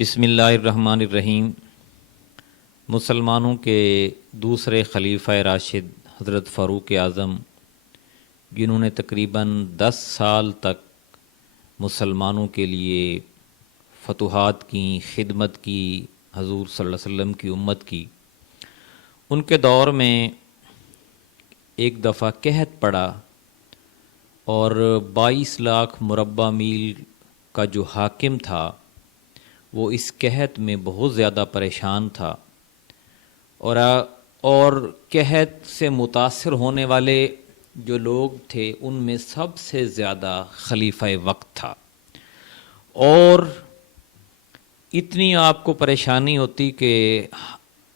بسم اللہ الرحمن الرحیم۔ مسلمانوں کے دوسرے خلیفہ راشد حضرت فاروق اعظم، جنہوں نے تقریباً 10 سال تک مسلمانوں کے لیے فتوحات کی، خدمت کی، حضور صلی اللہ علیہ وسلم کی امت کی، ان کے دور میں ایک دفعہ قحط پڑا اور 22 لاکھ مربع میل کا جو حاکم تھا وہ اس قحط میں بہت زیادہ پریشان تھا، اور قحط سے متاثر ہونے والے جو لوگ تھے ان میں سب سے زیادہ خلیفہ وقت تھا، اور اتنی آپ کو پریشانی ہوتی کہ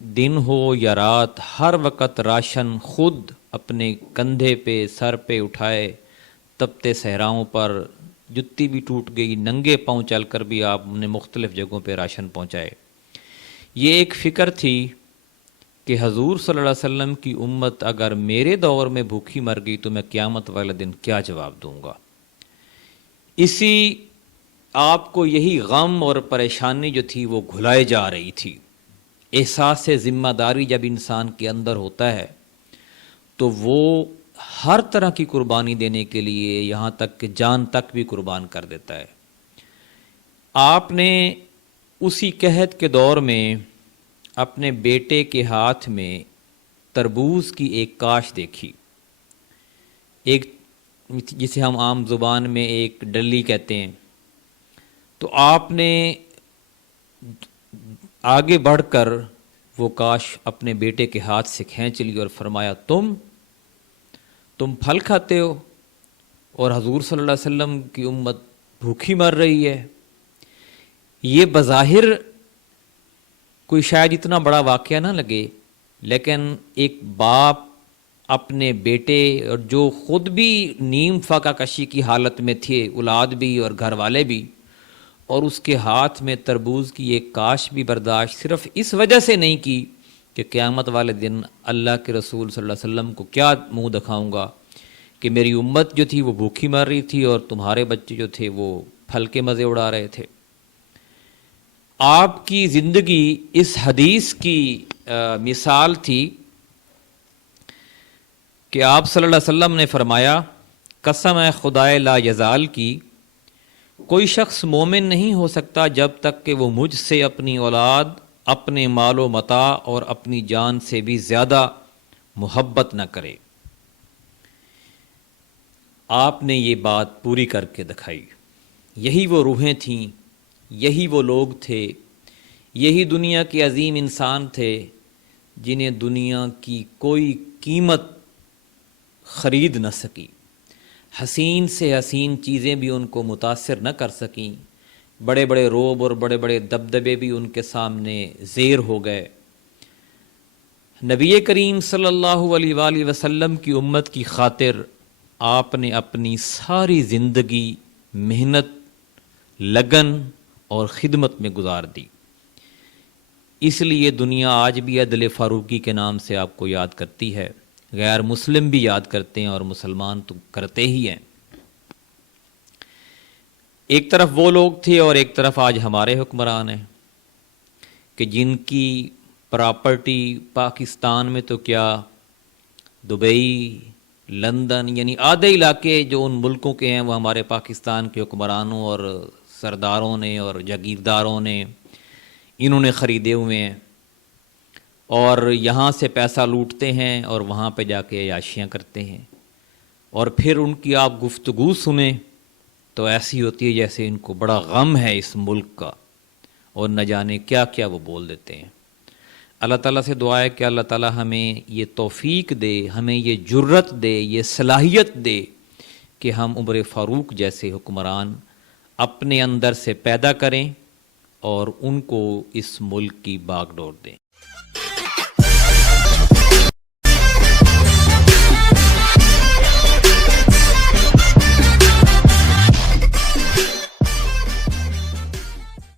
دن ہو یا رات ہر وقت راشن خود اپنے کندھے پہ سر پہ اٹھائے، تپتے صحراؤں پر جتی بھی ٹوٹ گئی، ننگے پاؤں چل کر بھی آپ نے مختلف جگہوں پہ راشن پہنچائے۔ یہ ایک فکر تھی کہ حضور صلی اللہ علیہ وسلم کی امت اگر میرے دور میں بھوکی مر گئی تو میں قیامت والے دن کیا جواب دوں گا۔ اسی آپ کو یہی غم اور پریشانی جو تھی وہ گھلائے جا رہی تھی۔ احساس ذمہ داری جب انسان کے اندر ہوتا ہے تو وہ ہر طرح کی قربانی دینے کے لیے یہاں تک کہ جان تک بھی قربان کر دیتا ہے۔ آپ نے اسی قحط کے دور میں اپنے بیٹے کے ہاتھ میں تربوز کی ایک کاش دیکھی، ایک جسے ہم عام زبان میں ایک ڈلی کہتے ہیں، تو آپ نے آگے بڑھ کر وہ کاش اپنے بیٹے کے ہاتھ سے کھینچ لی اور فرمایا، تم پھل کھاتے ہو اور حضور صلی اللہ علیہ وسلم کی امت بھوکی مر رہی ہے۔ یہ بظاہر کوئی شاید اتنا بڑا واقعہ نہ لگے، لیکن ایک باپ اپنے بیٹے، اور جو خود بھی نیم فاقہ کشی کی حالت میں تھے، اولاد بھی اور گھر والے بھی، اور اس کے ہاتھ میں تربوز کی ایک کاش بھی برداشت صرف اس وجہ سے نہیں کی کہ قیامت والے دن اللہ کے رسول صلی اللہ علیہ وسلم کو کیا منہ دکھاؤں گا کہ میری امت جو تھی وہ بھوکی مر رہی تھی اور تمہارے بچے جو تھے وہ پھل کے مزے اڑا رہے تھے۔ آپ کی زندگی اس حدیث کی مثال تھی کہ آپ صلی اللہ علیہ وسلم نے فرمایا، قسم ہے خدائے لا یزال کی، کوئی شخص مومن نہیں ہو سکتا جب تک کہ وہ مجھ سے اپنی اولاد، اپنے مال و متاع اور اپنی جان سے بھی زیادہ محبت نہ کرے۔ آپ نے یہ بات پوری کر کے دکھائی۔ یہی وہ روحیں تھیں، یہی وہ لوگ تھے، یہی دنیا کے عظیم انسان تھے جنہیں دنیا کی کوئی قیمت خرید نہ سکی، حسین سے حسین چیزیں بھی ان کو متاثر نہ کر سکیں، بڑے بڑے روب اور بڑے بڑے دبدبے بھی ان کے سامنے زیر ہو گئے۔ نبی کریم صلی اللہ علیہ وآلہ وسلم کی امت کی خاطر آپ نے اپنی ساری زندگی محنت، لگن اور خدمت میں گزار دی۔ اس لیے دنیا آج بھی عدل فاروقی کے نام سے آپ کو یاد کرتی ہے، غیر مسلم بھی یاد کرتے ہیں اور مسلمان تو کرتے ہی ہیں۔ ایک طرف وہ لوگ تھے اور ایک طرف آج ہمارے حکمران ہیں کہ جن کی پراپرٹی پاکستان میں تو کیا، دبئی، لندن، یعنی آدھے علاقے جو ان ملکوں کے ہیں وہ ہمارے پاکستان کے حکمرانوں اور سرداروں نے اور جاگیرداروں نے انہوں نے خریدے ہوئے ہیں، اور یہاں سے پیسہ لوٹتے ہیں اور وہاں پہ جا کے عیاشیاں کرتے ہیں، اور پھر ان کی آپ گفتگو سنیں تو ایسی ہوتی ہے جیسے ان کو بڑا غم ہے اس ملک کا، اور نہ جانے کیا کیا وہ بول دیتے ہیں۔ اللہ تعالیٰ سے دعا ہے کہ اللہ تعالیٰ ہمیں یہ توفیق دے، ہمیں یہ جرت دے، یہ صلاحیت دے کہ ہم عمر فاروق جیسے حکمران اپنے اندر سے پیدا کریں اور ان کو اس ملک کی باغ ڈور دیں۔